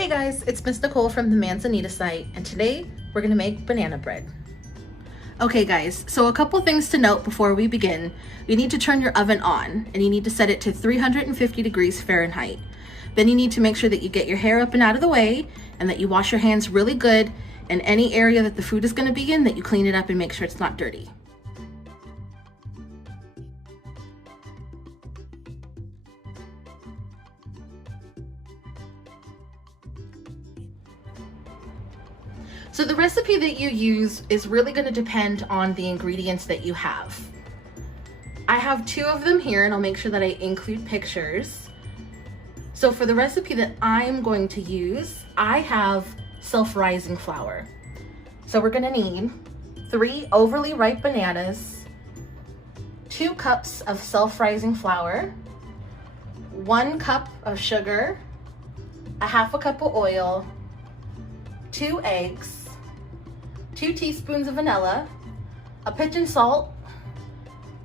Hey guys, it's Miss Nicole from the Manzanita site, and today we're gonna make banana bread. Okay guys, so a couple things to note before we begin. You need to turn your oven on, and you need to set it to 350 degrees Fahrenheit. Then you need to make sure that you get your hair up and out of the way, and that you wash your hands really good, and any area that the food is gonna be in, that you clean it up and make sure it's not dirty. So the recipe that you use is really going to depend on the ingredients that you have. I have two of them here, and I'll make sure that I include pictures. So for the recipe that I'm going to use, I have self-rising flour. So we're going to need 3 overly ripe bananas, 2 cups of self-rising flour, 1 cup of sugar, a half a cup of oil, 2 eggs, 2 teaspoons of vanilla, a pinch of salt,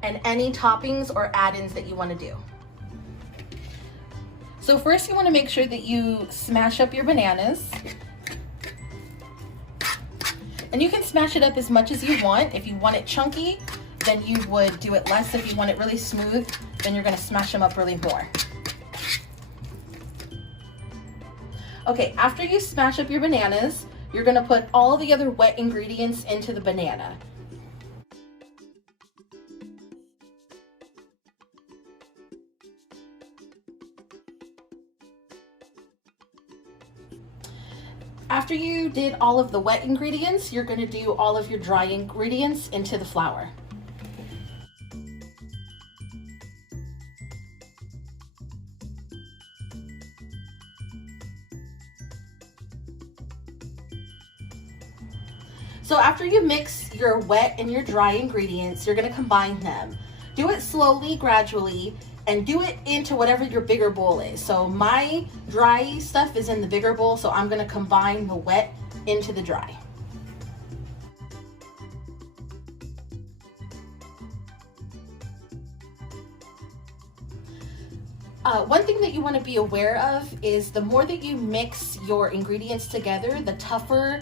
and any toppings or add-ins that you want to do. So first you want to make sure that you smash up your bananas. And you can smash it up as much as you want. If you want it chunky, then you would do it less. If you want it really smooth, then you're going to smash them up really more. Okay, after you smash up your bananas, you're going to put all the other wet ingredients into the banana. After you did all of the wet ingredients, you're going to do all of your dry ingredients into the flour. So after you mix your wet and your dry ingredients, you're going to combine them. Do it slowly, gradually, and do it into whatever your bigger bowl is. So my dry stuff is in the bigger bowl, so I'm going to combine the wet into the dry. One thing that you want to be aware of is the more that you mix your ingredients together, the tougher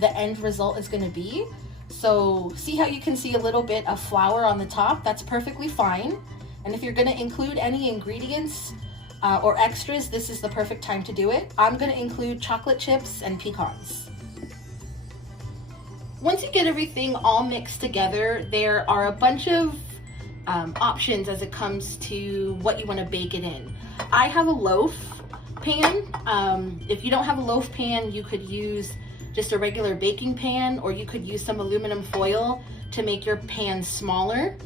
the end result is going to be. So see how you can see a little bit of flour on the top? That's perfectly fine. And if you're going to include any ingredients or extras, this is the perfect time to do it. I'm going to include chocolate chips and pecans. Once you get everything all mixed together, there are a bunch of options as it comes to what you want to bake it in. I have a loaf pan. If you don't have a loaf pan, you could use just a regular baking pan, or you could use some aluminum foil to make your pan smaller.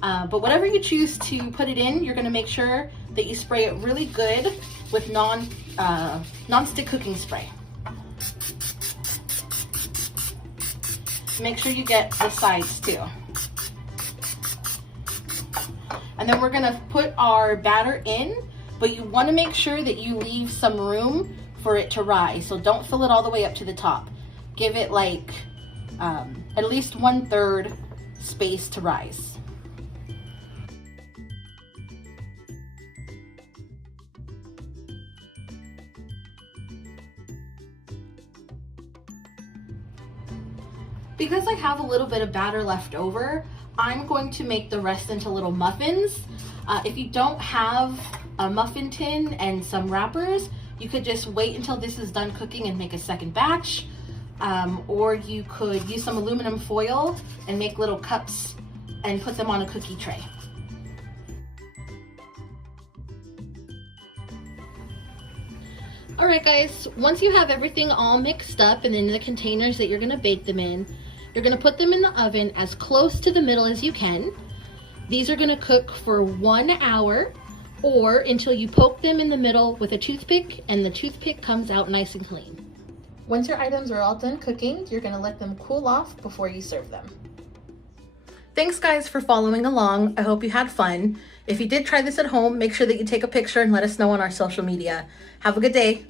But whatever you choose to put it in, you're gonna make sure that you spray it really good with non-stick cooking spray. Make sure you get the sides too. And then we're gonna put our batter in, but you wanna make sure that you leave some room for it to rise. So don't fill it all the way up to the top. Give it like at least 1/3 space to rise. Because I have a little bit of batter left over, I'm going to make the rest into little muffins. If you don't have a muffin tin and some wrappers, you could just wait until this is done cooking and make a second batch. Or you could use some aluminum foil and make little cups and put them on a cookie tray. Alright guys, once you have everything all mixed up and in the containers that you're going to bake them in, you're going to put them in the oven as close to the middle as you can. These are going to cook for 1 hour, or until you poke them in the middle with a toothpick and the toothpick comes out nice and clean. Once your items are all done cooking, you're going to let them cool off before you serve them. Thanks guys for following along. I hope you had fun. If you did try this at home, make sure that you take a picture and let us know on our social media. Have a good day.